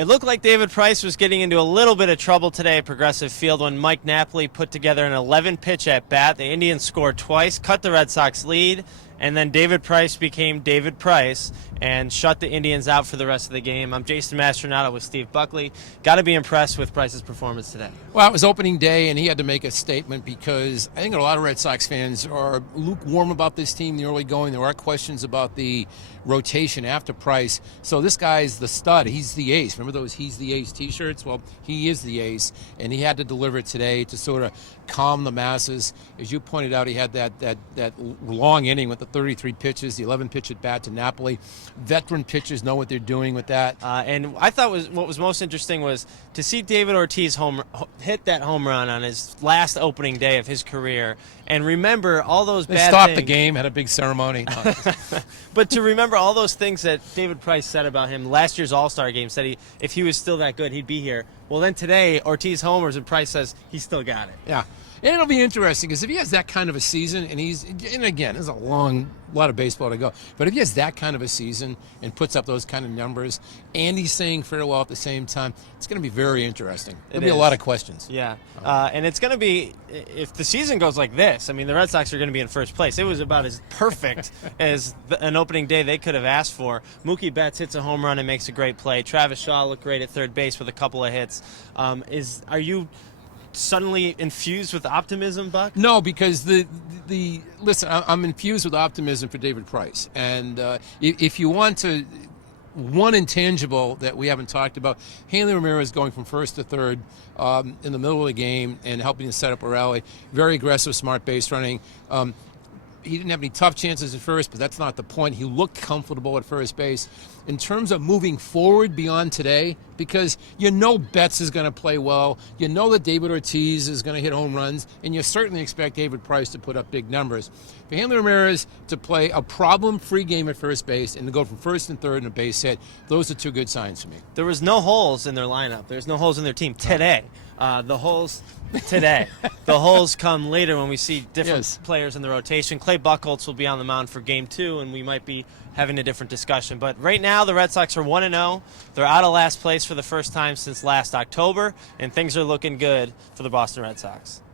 It looked like David Price was getting into a little bit of trouble today at Progressive Field when Mike Napoli put together an 11-pitch at bat. The Indians scored twice, cut the Red Sox lead, and then David Price became David Price and shut the Indians out for the rest of the game. I'm Jason Mastronato with Steve Buckley. Got to be impressed with Price's performance today. Well, it was opening day, and he had to make a statement because I think a lot of Red Sox fans are lukewarm about this team in the early going. There are questions about the rotation after Price. So this guy's the stud. He's the ace. Remember those He's the Ace t-shirts? Well, he is the ace, and he had to deliver today to sort of calm the masses. As you pointed out, he had that long inning with the 33 pitches, the 11-pitch at bat to Napoli. Veteran pitchers know what they're doing with that. And I thought what was most interesting was to see David Ortiz hit that home run on his last opening day of his career, and remember all those They bad stopped things. the game, had a big ceremony. But to remember all those things that David Price said about him last year's All-Star game, said if he was still that good, he'd be here. Well, then today, Ortiz homers and Price says he's still got it. Yeah. And it'll be interesting because if he has that kind of a season, and again, there's a lot of baseball to go, but if he has that kind of a season and puts up those kind of numbers, and he's saying farewell at the same time, it's going to be very interesting. There'll be a lot of questions. Yeah. And it's going to be, if the season goes like this, I mean, the Red Sox are going to be in first place. It was about as perfect as an opening day they could have asked for. Mookie Betts hits a home run and makes a great play. Travis Shaw looked great at third base with a couple of hits. Are you suddenly infused with optimism, Buck? No, because listen, I'm infused with optimism for David Price, and if you want to, one intangible that we haven't talked about, Hanley Ramirez going from first to third in the middle of the game and helping to set up a rally. Very aggressive, smart base running. He didn't have any tough chances at first, but that's not the point. He looked comfortable at first base. In terms of moving forward beyond today, because you know Betts is going to play well, you know that David Ortiz is going to hit home runs, and you certainly expect David Price to put up big numbers. For Hanley Ramirez to play a problem-free game at first base and to go from first and third in a base hit, those are two good signs for me. There was no holes in their lineup. There's no holes in their team today. The holes come later when we see different players in the rotation. Clay Buchholz will be on the mound for Game 2, and we might be having a different discussion. But right now, the Red Sox are 1-0. They're out of last place for the first time since last October, and things are looking good for the Boston Red Sox.